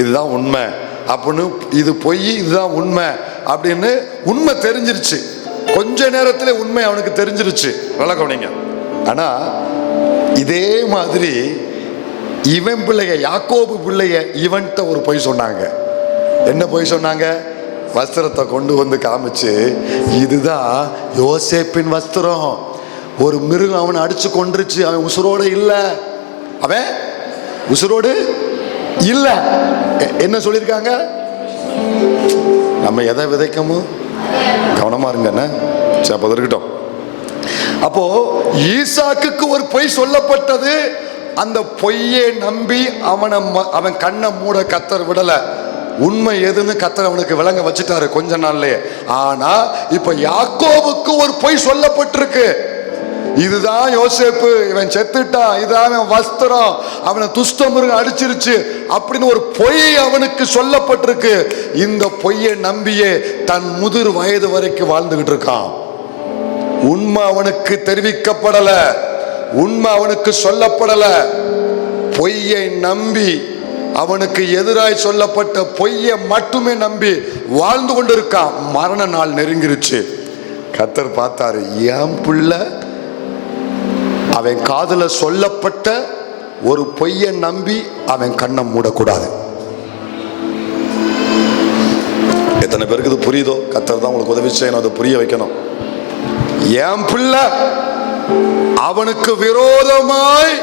இதுதான் உண்மை அப்படின்னு. இது பொய், இதுதான் உண்மை அப்படின்னு உண்மை தெரிஞ்சிருச்சு. கொஞ்ச நேரத்தில் உண்மை அவனுக்கு தெரிஞ்சிருச்சு. நல்லா கவனிங்க. ஆனா இதே மாதிரி இவன் பிள்ளைய, யாக்கோபு பிள்ளைய இவன்கிட்ட ஒரு பொய் சொன்னாங்க. என்ன பொய் சொன்னாங்க? வஸ்திரத்தை கொண்டு வந்து காமிச்சு, இதுதான் யோசேப்பின் வஸ்திரம். ஒரு மிருகம் அவனை அடிச்சு கொன்றுச்சு. அவன் உசுரோடு இல்லை. அவன் உசுரோடு இல்ல. என்ன சொல்லியிருக்காங்க? நம்ம எதை விதைக்கமோ கவனமா இருங்க. இருக்கட்டும். அப்போ ஈசாக்குக்கு ஒரு பொய் சொல்லப்பட்டது. அந்த பொய்யை நம்பி அவன் கண்ணை மூட கர்த்தர் விடல. உண்மை எதுன்னு கர்த்தர் அவனுக்கு விளங்க வச்சுட்டாரு கொஞ்ச நாள்லயே. ஆனா இப்ப யாக்கோபுக்கு ஒரு பொய் சொல்லப்பட்டிருக்கு. இதுதான் யோசேப்பு, இவன் செத்துட்டான், இதுதான் அவன் வஸ்திரம், அவனை துஷ்டமிருகம் அடிச்சிருச்சு அப்படின்னு ஒரு பொய் அவனுக்கு சொல்லப்பட்டிருக்கு. இந்த பொய்யை நம்பியே தன் முதிர் வயது வரைக்கும் வாழ்ந்துகிட்டு இருக்கான். உண்மை அவனுக்கு தெரிவிக்கப்படல, உண்மை அவனுக்கு சொல்லப்படல. பொய்யை நம்பி, அவனுக்கு எதிராய் சொல்லப்பட்ட பொய்யை மட்டுமே நம்பி வாழ்ந்து கொண்டிருக்கான். மரண நாள் நெருங்கிருச்சு. கர்த்தர் பார்த்தாரு, என் பிள்ளை அவன் காதுல சொல்லப்பட்ட ஒரு பொய்யை நம்பி அவன் கண்ணை மூடக்கூடாது. எத்தனை பேருக்கு இது புரியுதோ? கர்த்தர் தான் உங்களுக்கு உதவி செய்யணும், அதை புரிய வைக்கணும். என் பிள்ளை அவனுக்கு விரோதமாய்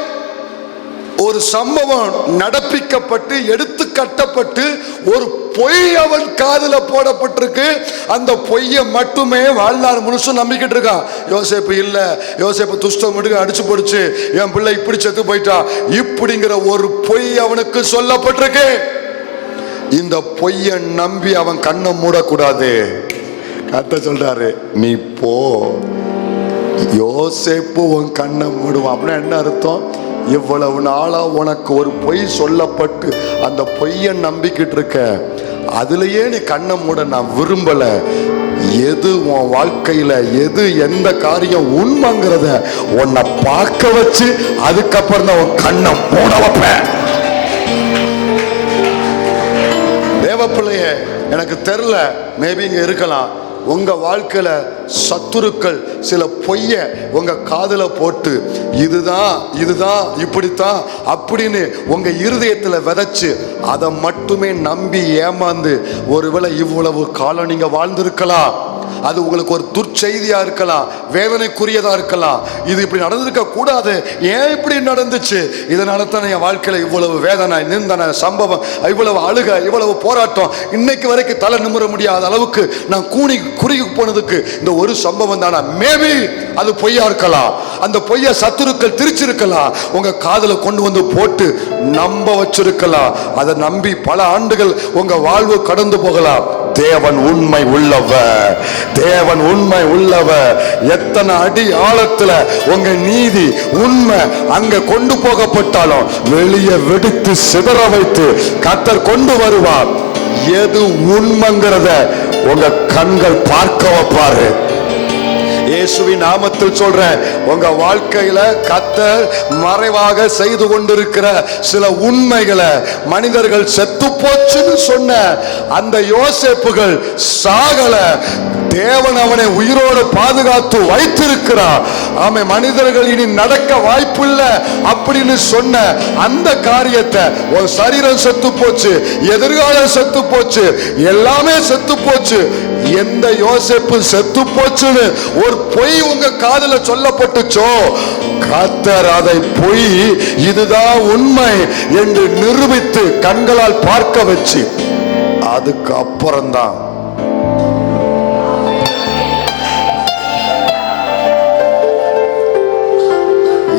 ஒரு சம்பவம் நடப்பிக்கப்பட்டு எடுத்து கட்டப்பட்டு ஒரு பொய் அவன் காதுல போடப்பட்டிருக்கு. அந்த பொய்யை மட்டுமே வாழ்நாள் முழுசும் நம்பிக்கிட்டு இருக்கான். யோசேப்பு இல்ல, யோசேப்பு துஷ்டம் அடிச்சு போடுச்சு, என் பிள்ளை இப்படி செத்து போயிட்டான், இப்படிங்கிற ஒரு பொய் அவனுக்கு சொல்லப்பட்டிருக்கு. இந்த பொய்யை நம்பி அவன் கண்ணை மூடக்கூடாது. கர்த்தர் சொல்றாரு, நீ போ, யோசேப்பு உன் கண்ணை மூடுவான். அப்படின்னா என்ன அர்த்தம்? இவ்வளவு நாளா உனக்கு ஒரு பொய் சொல்லப்பட்டு அந்த பொய்யை நம்பிக்கிட்டு இருக்க, அதுலயே நீ கண்ணை மூட நான் விரும்பல. எது உன் வாழ்க்கையில எது எந்த காரியம் உண்மைங்கிறத உன்னை பார்க்க வச்சு அதுக்கப்புறம் தான் உன் கண்ணை மூட வைப்பேன். தேவப்பிள்ளைய எனக்கு தெரியல, மேபி இங்க இருக்கலாம். உங்க வாழ்க்கையில சத்துருக்கள் சில பொய்ய உங்க காதுல போட்டு இதுதான் இதுதான் இப்படித்தான் அப்படின்னு உங்க இருதயத்துல விதைச்சு அதை மட்டுமே நம்பி ஏமாந்து ஒருவேளை இவ்வளவு காலம் நீங்க வாழ்ந்திருக்கலாம். அது உங்களுக்கு ஒரு துர்ச்செய்தியா இருக்கலாம், வேதனைக்குரியதா இருக்கலாம். இது இப்படி நடந்திருக்க கூடாது, ஏன் இப்படி நடந்துச்சு, இதனால தான் என் வாழ்க்கையில இவ்வளவு வேதனை, நிந்தனை, சம்பவம், இவ்வளவு அழுக, இவ்வளவு போராட்டம், இன்னைக்கு வரைக்கும் தலை நிமிர முடியாத அளவுக்கு நான் குறுகி போனதுக்கு இந்த ஒரு சம்பவம் தானா? மேபி அது பொய்யா இருக்கலாம். அந்த பொய்ய சத்துருக்கள் திரிச்சிருக்கலாம், உங்க காதுல கொண்டு வந்து போட்டு நம்ப வச்சிருக்கலாம். அதை நம்பி பல ஆண்டுகள் உங்க வாழ்வு கடந்து போகலாம். தேவன் உண்மை உள்ளவர், தேவன் உண்மை உள்ளவர். எத்தனை அடி ஆழத்துல உங்க நீதி உண்மை அங்க கொண்டு போகப்பட்டாலும் வெளியே வெடித்து சிதற வைத்து கர்த்தர் கொண்டு வருவார். எது உண்மைங்கிறத உங்க கண்கள் பார்க்க வைப்பாரு. இயேசுவின் நாமத்தில் சொல்றேன், உங்க வாழ்க்கையில கர்த்தர் மறைவாக செய்து கொண்டிருக்கிற சில உண்மைகளை மனிதர்கள் செத்து போச்சுன்னு சொன்ன அந்த யோசேப்புகள் சாகல, தேவன் அவனை உயிரோடு பாதுகாத்து வைத்திருக்கிறார். ஆமை, மனிதர்கள் இனி நடக்க வாய்ப்பில்லை அப்படின்னு சொன்ன அந்த காரியத்தை, ஒரு சரீரம் செத்து போச்சு, எதிர்காலம் செத்து போச்சு, எல்லாமே செத்து போச்சு, எந்த யோசேப்பு செத்து போச்சுன்னு ஒரு பொய் உங்க காதுல சொல்லப்பட்டுச்சோ, கர்த்தர் அதை பொய் இதுதான் உண்மை என்று நிரூபித்து கண்களால் பார்க்க வச்சு அதுக்கு அப்புறம்தான்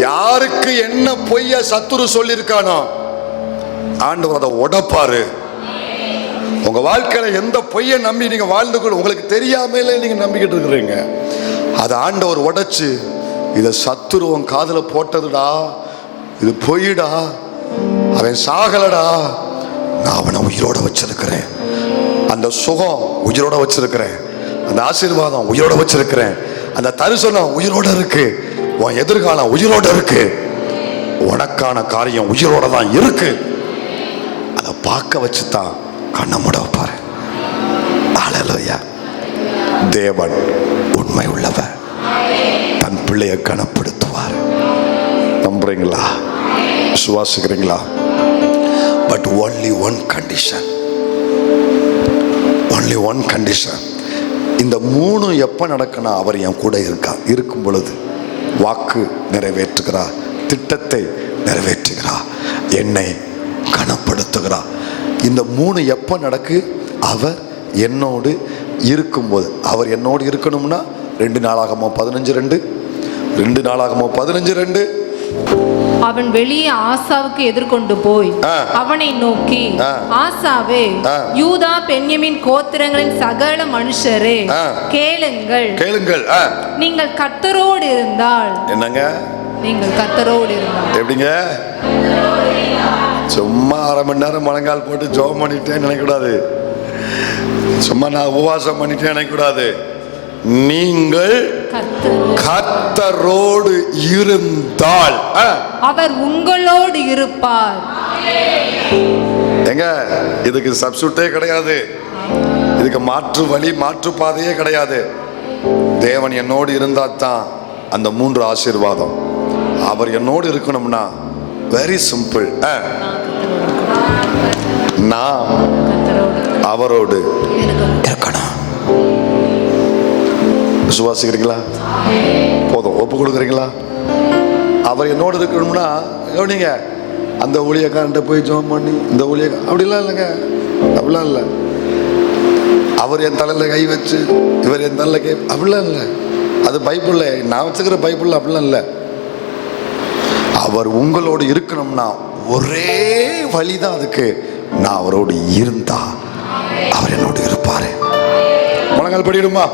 யாருக்கு என்ன பொய்ய சத்துரு சொல்லியிருக்கானோ ஆண்டவர் அதை உடைப்பாரு. உங்க வாழ்க்கையில எந்த பொய்யை நம்பி நீங்க வாழ்ந்து உங்களுக்கு தெரியாமலே நீங்க நம்பிக்கிட்டு இருக்கிறீங்க, அதை ஆண்டவர் உடைச்சு, இதை சத்துருவன் காதுல போட்டதுடா, இது பொய்டா, அவன் சாகலடா, நான் அவனை உயிரோட வச்சிருக்கிறேன், அந்த சுகம் உயிரோட வச்சிருக்கிறேன், அந்த ஆசீர்வாதம் உயிரோட வச்சிருக்கிறேன், அந்த தரிசனம் உயிரோட இருக்கு, உன் எதிர்காலம் உயிரோட இருக்கு, உனக்கான காரியம் உயிரோட தான் இருக்கு. அதை பார்க்க வச்சுதான் கண்ணை மூட வைப்பாரு. ஹல்லேலூயா. தேவன் உண்மை உள்ளவர், தன் பிள்ளையை கனப்படுத்துவார். நம்புறீங்களா? விசுவாசிக்கிறீங்களா? But only one condition, only one condition. இந்த மூணு எப்ப நடக்கணும்? அவர் என் கூட இருக்கும் பொழுது வாக்கு நிறைவேற்றுகிறார், திட்டத்தை நிறைவேற்றுகிறார், என்னை கனப்படுத்துகிறார். இந்த மூணு எப்ப நடக்கு? அவர் என்னோடு இருக்கும்போது. அவர் என்னோடு இருக்கணும்னா 2 நாளாகமோ 15:2, 2 நாளாகமோ 15:2, அவன் வெளியே ஆசாவுக்கு எதிர்கொண்டு போய் அவனை நோக்கி, ஆசாவே, யூதா பென்யமின் கோத்திரங்களின் சகல மனுஷரே, கேளுங்கள் கேளுங்கள். நீங்கள் கர்த்தரோடு இருந்தால். என்னங்க? நீங்கள் கர்த்தரோடு இருந்தால் எப்படிங்க? சும்மா அரை மணி நேரம் முழங்கால் போட்டு ஜெபம் பண்ணிட்டேன்னு நினைக்கக்கூடாது. சும்மா நான் உபவாசம் பண்ணிட்டேன்னு நினைக்கக்கூடாது. நீங்கள் கர்த்தரோடு இருந்தால் அவர் உங்களோடு இருப்பார். எங்க இதுக்கு சப்ஸ்டியூட்டே கிடையாது, இதுக்கு மாற்று வழி மாற்று பாதையே கிடையாது. தேவன் என்னோடு இருந்தா தான் அந்த 3 ஆசீர்வாதம். அவர் என்னோடு இருக்கணும்னா வெரி சிம்பிள், நான் அவரோடு இருக்கணும். விசுவாசிக்கிறீங்களா? போதும், ஒப்பு கொடுக்குறீங்களா? அவர் என்னோடு இருக்கணும்னா நீங்க அந்த ஊழியக்காரன்ட்ட போய் ஜெபம் பண்ணி இந்த ஊழியக்காரன் அப்படிலாம் இல்லைங்க, அப்படிலாம் இல்லை. அவர் என் தலையில் கை வச்சு இவர் என் தலையில் கை, அப்படிலாம் இல்லை. அது பைபிளில் நான் வச்சுக்கிற பைபிளில் அப்படிலாம் இல்லை. அவர் உங்களோடு இருக்கணும்னா ஒரே வழிதான் அதுக்கு, நான் அவரோடு இருந்தா அவர் என்னோடு இருப்பாரு. முழங்கால் படிடுமா?